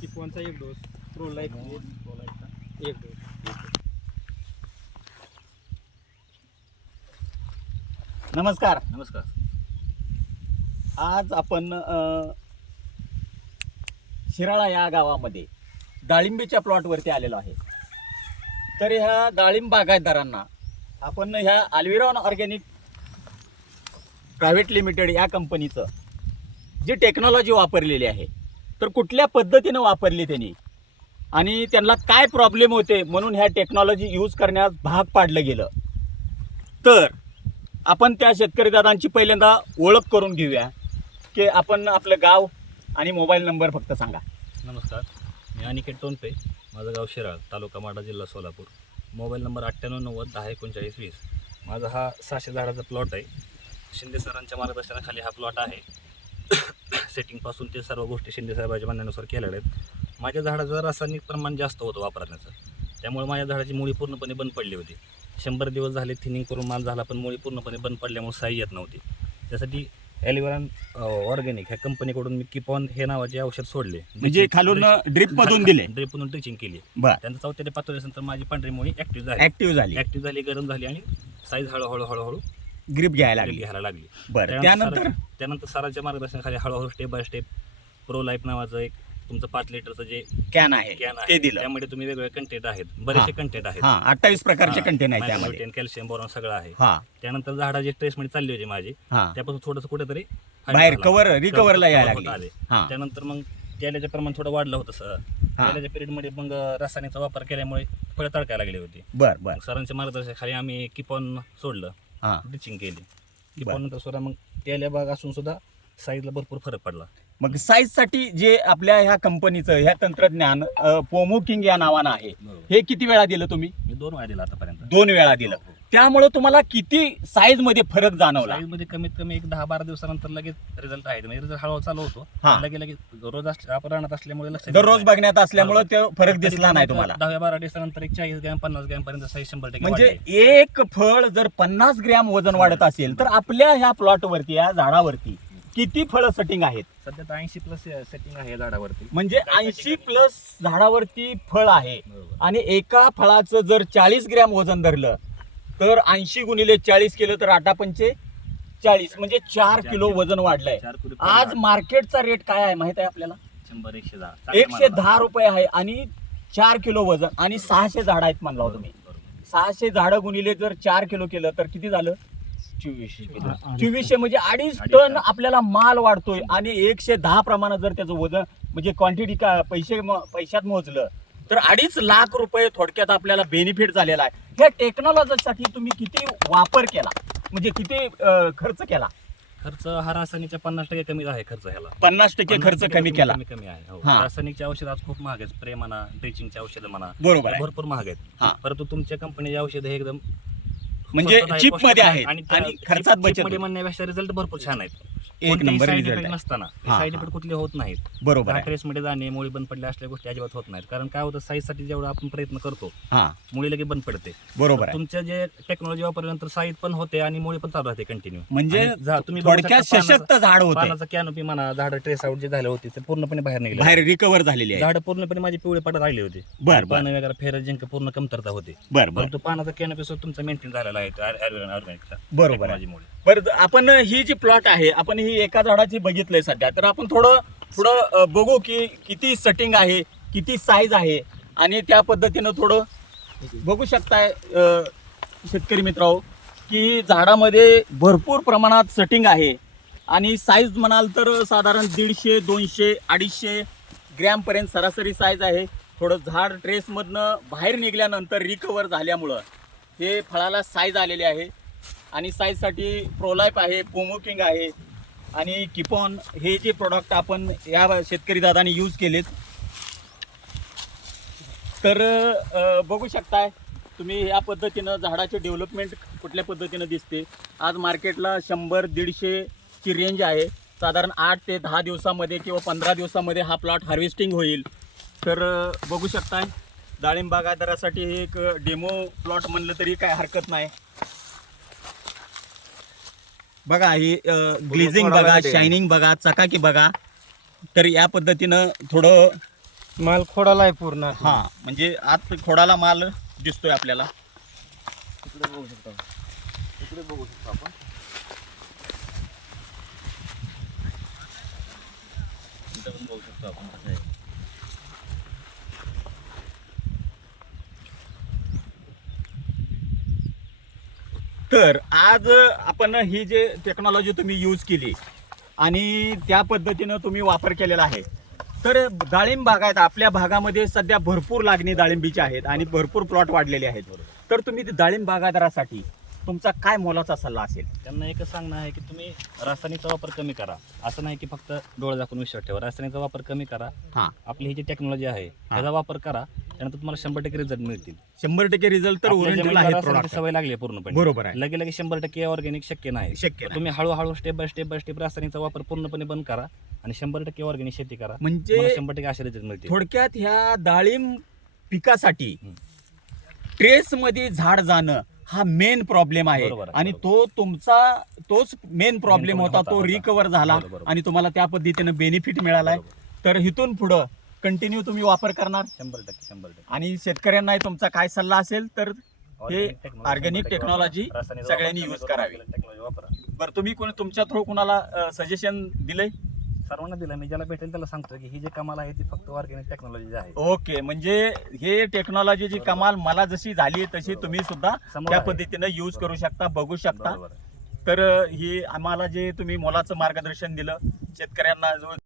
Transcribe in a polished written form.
किपॉनचा एक डोस, प्रोलाइफ एक डोस. नमस्कार. नमस्कार. आज आपण शिराळा या गावामध्ये डाळिंबीच्या प्लॉटवरती आलेलो आहे. तर ह्या डाळिंब बागायतदारांना आपण ह्या अल्विरॉन ऑर्गॅनिक प्रायव्हेट लिमिटेड या कंपनीचं जी टेक्नॉलॉजी वापरलेली आहे, तर कुठल्या पद्धतीनं वापरली त्यांनी आणि त्यांना काय प्रॉब्लेम होते म्हणून ह्या टेक्नॉलॉजी यूज करण्यास भाग पाडलं गेलं, तर आपण त्या शेतकरी दादांची पहिल्यांदा ओळख करून घेऊया. की आपण आपलं गाव आणि मोबाईल नंबर फक्त सांगा. नमस्कार, मी अनिकेत टोनपे, माझं गाव शिराळ, तालुका माढा, जिल्हा सोलापूर. Mobile number 9890103920. माझा हा 600 झाडाचा प्लॉट आहे. शिंदे सरांच्या मार्गदर्शनाखाली हा प्लॉट आहे. सेटिंगपासून ते सर्व गोष्टी शिंदे साहेबांच्या म्हणण्यानुसार केलेल्या आहेत. माझ्या झाडाचं रासायनिक प्रमाण जास्त होतं वापरण्याचं, त्यामुळे माझ्या झाडाची मुळी पूर्णपणे बंद पडली होती. 100 दिवस झाले थिनिंग करून माल झाला, पण मुळी पूर्णपणे बंद पडल्यामुळे साई येत नव्हती. त्यासाठी ॲल्विरॉन ऑर्गॅनिक ह्या कंपनीकडून मी किपॉन हे नावाचे औषध सोडले. म्हणजे खालून ड्रिप मधून दिले, ड्रिपमधून ड्रिचिंग केली. बरं, त्यांचं 4 ते 5 दिवसानंतर माझी पांढरी मुळी ऍक्टिव्ह झाली, गरम झाली आणि साईज हळूहळू ग्रिप घ्यायला लागली. बरं, त्यानंतर सरांच्या मार्गदर्शनाखाली हळूहळू step by step pro life नावाचं एक तुमचं 5 लिटरचं जे कॅन आहे ते दिलं. त्यामध्ये तुम्ही वेगवेगळे कंटेंट आहेत, बरेचसे कंटेंट आहेत. 28 प्रकारचे कंटेन आहेत त्यामध्ये. कॅल्शियम बोरॉन सगळं आहे. हा, त्यानंतर झाडाची ट्रेस मध्ये चालली होती माझी, त्यापासून थोडंसं कुठेतरी बाहेर रिकव्हरला यायला लागले. त्यानंतर मग त्याल्याचं प्रमाण थोडं वाढलं होतं. त्याल्याच्या पिरियडमध्ये मग रासायनिकचा वापर केल्यामुळे फळं तडकायला लागली होती. बरं, सरांच्या मार्गदर्शनाखाली आम्ही किपॉन सोडलं, ड्रिचिंग केली. किपॉन नंतर सुद्धा मग त्याल्या बाग असून सुद्धा साईजला भरपूर फरक पडला. मग साईज साठी जे आपल्या ह्या कंपनीचं ह्या तंत्रज्ञान पोमो किंग या नावानं आहे, हे किती वेळा दिलं तुम्ही? मी 2 वेळा दिला आतापर्यंत. 2 वेळा दिलं. त्यामुळे तुम्हाला किती साईज मध्ये फरक जाणवला? साईज मध्ये कमीत कमी एक 10-12 दिवसानंतर लगेच रिझल्ट आहे. म्हणजे रिझल्ट हळूहळू चालू होतो, लगेच रोज आपण राहणार असल्यामुळे दररोज बघण्यात असल्यामुळे ते फरक दिसला नाही तुम्हाला. 10-12 दिवसानंतर एक 40 ग्रॅम 50 ग्रॅम पर्यंत साईज 100% म्हणजे एक फळ जर 50 ग्रॅम वजन वाढत असेल, तर आपल्या ह्या प्लॉटवरती या झाडावरती किती फळ सेटिंग आहेत? सध्या 80+ सेटिंग आहे झाडावरती. म्हणजे 80+ झाडावरती फळ आहे. आणि एका फळाचं जर 40 ग्रॅम वजन धरलं तर 80 गुणिले 40 केलं तर 8×5 = 40, म्हणजे 4 किलो वजन वाढलंय. आज मार्केटचा रेट काय आहे माहित आहे आपल्याला? 110 रुपये आहे आणि 4 किलो वजन आणि 600 झाड आहेत म्हणला तुम्ही. 600 झाडं गुणिले जर 4 किलो केलं तर किती झालं? 2400 म्हणजे 2.5 टन आपल्याला माल वाढतोय. आणि 110 प्रमाणे जर त्याचं वजन म्हणजे क्वांटिटी पैशात मोजलं तर 2.5 लाख रुपये थोडक्यात आपल्याला बेनिफिट झालेला आहे. ह्या टेक्नॉलॉजीसाठी तुम्ही किती वापर केला, म्हणजे किती खर्च केला? खर्च हा रासायनिकच्या 50% कमी आहे. खर्च ह्याला 50% खर्च कमी केला. कमी आहे. रासायनिकचे औषध आज खूप महाग आहेत. स्प्रे म्हणा, ड्रिचिंगचे औषध म्हणा, बरोबर, भरपूर महाग आहेत. परंतु तुमच्या कंपनीचे औषध हे एकदम म्हणजे चिप मध्ये आहे आणि खर्चात बचत मध्ये म्हणण्यापेक्षा रिझल्ट भरपूर छान आहेत. एक नंबर साईड रिझल्ट इफेक्ट नसताना साईड इफेक्ट कुठले होत नाहीत. बरोबर. ट्रेस मध्ये जाणे, मुळी बंद पडल्या असल्या गोष्टी अजिबात होत नाहीत. कारण काय होतं, साईज साठी जेवढा आपण प्रयत्न करतो मुळी लगेच बंद पडते. बरोबर. तुमच्या जे टेक्नॉलॉजी वापरल्यानंतर साईज पण होते आणि मुळी पण चालू राहते कंटिन्यू. म्हणजे तुम्ही थोडक्यात सशक्त झाड होते. पानाचं कॅनोपी म्हणा, झाड ट्रेस आउट जे झाले होते ते पूर्णपणे बाहेर निघाले, बाहेर रिकव्हर झालेली आहे. झाड पूर्णपणे माझी पिवळे पडत राहिले होते. पानं वगैरे फेर जिंक पूर्ण कमतरता होते. परंतु पानाचा कॅनोपी सुद्धा तुमचा मेंटेन झालेला आहे ऑर्गॅनिकचा. बरोबर. बरं, आपण ही जी प्लॉट आहे आपण ही एका झाडाची बघितलंय सध्या, तर आपण थोडं बघू की किती सेटिंग आहे, किती साईज आहे आणि त्या पद्धतीनं थोडं बघू शकताय शेतकरी मित्रांनो की झाडामध्ये भरपूर प्रमाणात सेटिंग आहे. आणि साईज म्हणाल तर साधारण 150, 200, 250 ग्रॅम पर्यंत सरासरी साईज आहे. थोडं झाड ट्रेसमधनं बाहेर निघाल्यानंतर रिकवर झाल्यामुळं हे फळाला साईज आलेली आहे. आणि साईजसाठी प्रोलाइफ आहे, पोमो किंग आहे आणि किपॉन हे जे प्रोडक्ट आपण या शेतकरी दादाने यूज केलेत. तर बघू शकताय तुम्ही या पद्धतीनं झाडाचे डेव्हलपमेंट कुठल्या पद्धतीनं दिसते. आज मार्केटला 100-150 ची रेंज आहे. साधारण 8 ते 10 दिवसामध्ये किंवा 15 दिवसामध्ये हा प्लॉट हार्वेस्टिंग होईल. तर बघू शकताय डाळिंब बागायतदारासाठी हे एक डेमो प्लॉट म्हणलं तरी काय हरकत नाही. बघा ही ग्लेझिंग बघा, शायनिंग बघा, चकाकी बघा तर या पद्धतीनं थोडं माल खोडाला आहे पूर्ण. हा म्हणजे आत खोडाला माल दिसतोय आपल्याला. इकडे बघू शकता, इकडे बघू शकता आपण. इथं पण बघू शकतो आपण कसं आहे. तर आज आपण ही जे टेक्नॉलॉजी तुम्ही यूज केली आणि त्या पद्धतीनं तुम्ही वापर केलेला आहे, तर डाळिंब बागायत आपल्या भागामध्ये सध्या भरपूर लागणी डाळिंबीची आहेत आणि भरपूर प्लॉट वाढलेले आहेत. तर तुम्ही डाळिंब बागायतदारासाठी तुमचा काय मोलाचा सल्ला असेल? त्यांना एकच सांगणं आहे की तुम्ही रासायनिकचा वापर कमी करा. असं नाही की फक्त डोळे झाकून विश्वास ठेवा. रासायनिकचा वापर कमी करा. हा, आपली ही जी टेक्नॉलॉजी आहे त्याचा वापर करा, त्यानंतर तुम्हाला 100% रिझल्ट मिळतील. 100% रिझल्ट तर आपल्या ओरिजिनल जमिनीला आहे रासायनिक product. सवय लागली आहे पूर्णपणे. बरोबर आहे. लगे लगे 100% ऑर्गॅनिक शक्य नाही. शक्य नाही. तुम्ही हळूहळू स्टेप बाय स्टेप रासायनिकचा वापर पूर्णपणे बंद करा आणि 100% ऑर्गॅनिक शेती करा. म्हणजे 100% असे रिझल्ट मिळतील. थोडक्यात ह्या डाळिंब पिकासाठी हं. ट्रेस मध्ये झाड जाणं हा मेन प्रॉब्लेम आहे. बरोबर आहे, आणि तोच मेन प्रॉब्लेम होता, तो रिकवर झाला बरोबर. आणि तुम्हाला त्या पद्धतीनं बेनिफिट मिळालाय. तर इथून पुढं कंटिन्यू तुम्ही वापर करणार 100%. आणि शेतकऱ्यांना तुमचा काय सल्ला असेल तर हे ऑर्गॅनिक टेक्नॉलॉजी सगळ्यांनी यूज करावी. टेक्नॉलॉजी वापरा. बरं, तुम्ही तुमच्या थ्रू कुणाला सजेशन दिलंय? सर्वांना दिला. मी ज्याला भेटेल त्याला सांगतो की ही जी कमाल आहे ती फक्त ऑर्गॅनिक टेक्नॉलॉजी आहे. ओके, म्हणजे हे टेक्नॉलॉजीची कमाल मला जशी झाली तशी तुम्ही सुद्धा समोर त्या आहे. पद्धतीनं यूज करू शकता, बघू शकता. बरोबर आहे. तर हे आम्हाला जे तुम्ही मोलाचं मार्गदर्शन दिलं शेतकऱ्यांना जो